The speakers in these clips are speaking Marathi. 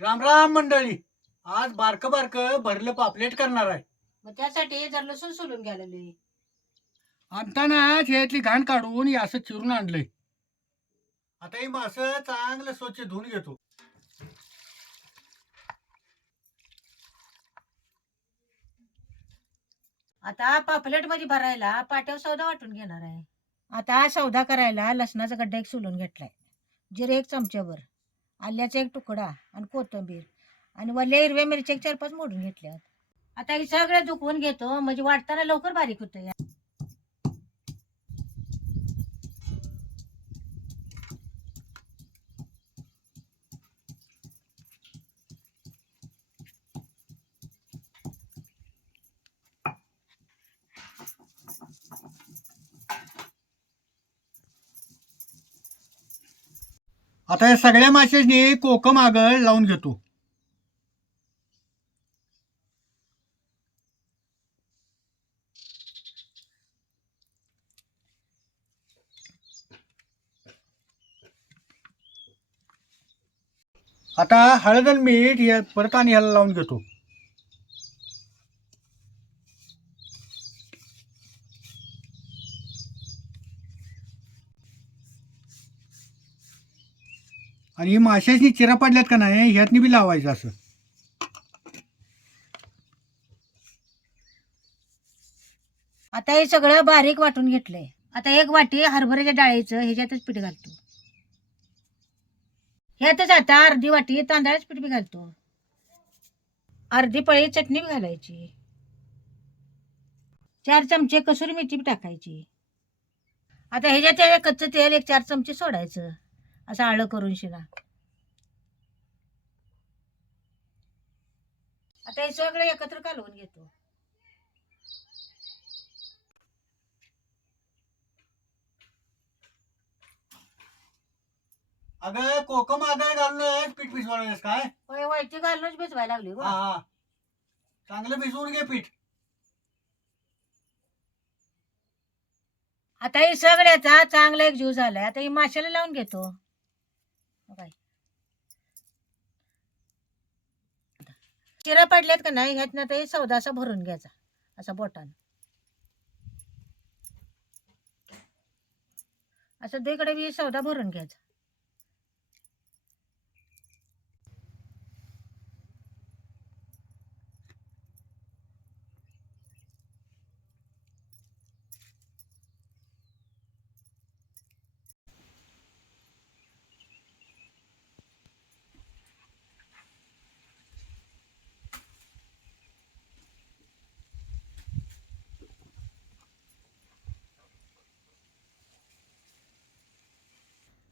राम राम मंडळी. आज बारक बारक भरलं पापलेट करणार आहे. मग त्यासाठी जर लसूण सोलून घ्यायला आणतानाच ह्यातली घाण काढून हे असं चिरून आणलंय. आता ही मासं चांगलं स्वच्छ धुवून घेतो. आता पापलेटमध्ये भरायला पाट्यावर सौदा वाटून घेणार आहे. आता सौदा करायला लसणाचा गड्डा एक सोलून घेतलाय. जिरे एक चमच्याभर आल्याचा एक तुकडा आणि कोथिंबीर आणि वल्या हिरव्या मिरच्या एक चार पाच मोडून घेतल्यात. आता हे सगळं दुखवून घेतो म्हणजे वाटताना लवकर बारीक होतं या. आता या सगळ्या माशांनी कोकम आगळ लावून घेतो. आता हळद आणि मीठ हे परत आणि ह्याला लावून घेतो. आणि माशाची चिरा पडल्यात का नाही ह्यातनी बी लावायचं असं. आता हे सगळं बारीक वाटून घेतलंय. आता एक वाटी हरभऱ्याच्या डाळीचं ह्याच्यातच पीठ घालतो. ह्यातच आता अर्धी वाटी तांदळाच पीठ बी घालतो. अर्धी पळी चटणी बी घालायची. चार चमचे कसुरी मेथी टाकायची. आता ह्याच्यात ते कच्चं तेल एक चार चमचे सोडायचं. असं आळं करून शिना आता हे सगळं एकत्र कालवून घेतो. अगं कोकम आगळ घालून पीठ भिजवायचं काय? होय वळची घालूनच भिजवायला लागली गं. हा हा. चांगलं भिजवून घे पीठ. आता हे सगळ्याचा चांगला एक जीव झालाय. आता ही माशाला लावून घेतो. काय. चिरा पडल्यात का नाही ह्यातनं ते सौदा असा भरून घ्यायचा असा बोटानं. असं दुईकडे बी सौदा भरून घ्यायचा.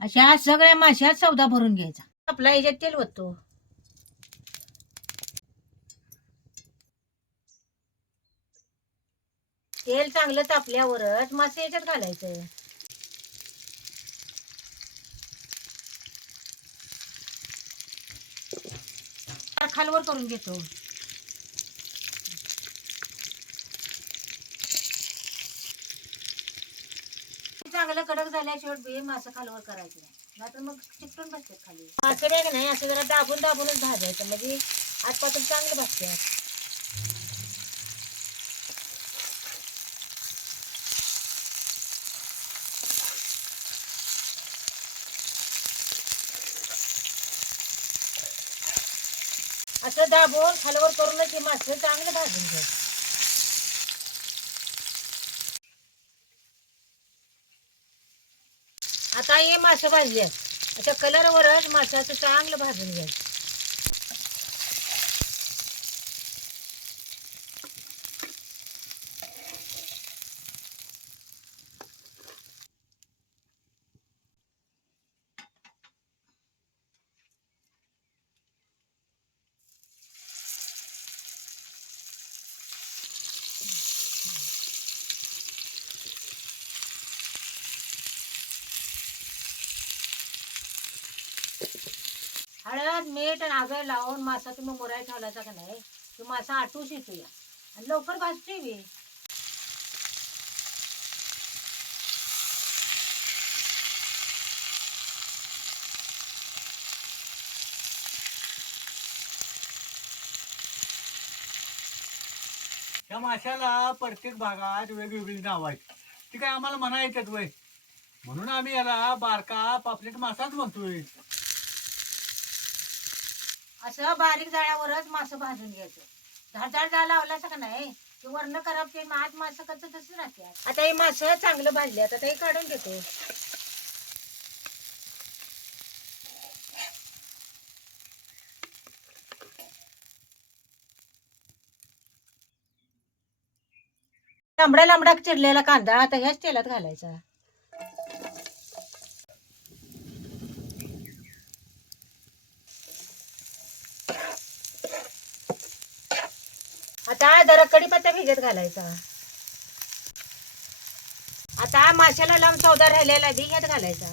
अशा सगळ्या माश्या सौदा भरून घ्यायचा. आपला याच्यात तेल होतो तेल चांगलं तापल्यावरच मासे याच्यात घालायचं. खालवर करून घेतो. चांगलं कडक झाल्याशिवाय बी मासं खालवर करायचं नाही. नाहीतर मग चिकटून बसते खाली. मासं नाही का नाही? असं जरा दाबून दाबूनच भाजायचं. म्हणजे आजपासून चांगलं बसते असं दाबून खालवर करूनच हे मासं चांगलं भाजून घ्यायचं. हे मासे भाजले. अशा कलरवरच माशाचं चांगलं भाजून घ्यायचं. हळद मीठ आणि आगळ लावून मासा तुम्ही मुराय ठेवलायचा का नाही? तो मासा आटू शिटूया आणि लवकर भाजते मी त्या माशाला प्रत्येक भागात वेगवेगळी नाव आहेत. ती काय आम्हाला म्हणायच्यात वय? म्हणून आम्ही याला बारका पापलेट मासाच म्हणतोय. असं बारीक जाळ्यावरच मासं भाजून घ्यायचं. झाड झाड जाळ लावलं का नाही ते वर्ण खराब ते आत मासं कच तसं राहते आता हे मासं चांगलं भाजले आता ते काढून घेतो. लांबडा लांबडा चिरलेला कांदा आता ह्याच तेलात घालायचा. आता जरा कडीपत्ता भिजत घालायचा. आता माशाला लांब चौदा राहिलेला बी ह्यात घालायचा.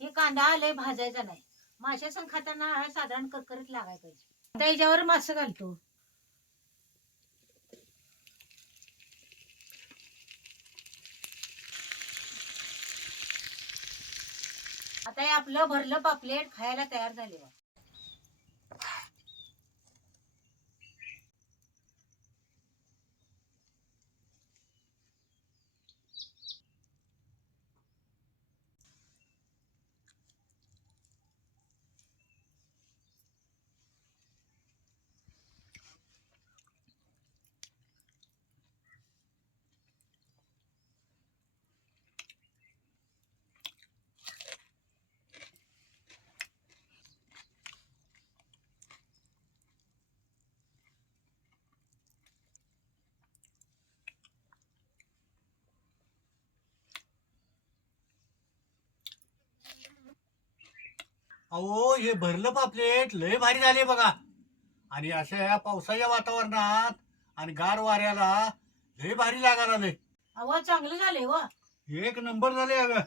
हे कांदा लय भाजायचा नाही. माशा संग खाताना साधारण करकरीत लागायला पाहिजे. आता याच्यावर मासं घालतो. आता हे आपलं भरलं पापलेट खायला तयार झाले अहो हे भरलं पापलेट. लय भारी झाले बघा. आणि अशा या पावसाच्या वातावरणात आणि गार वाऱ्याला लय भारी लागायला लय अहो चांगलं झालंय व एक नंबर झाले अगं.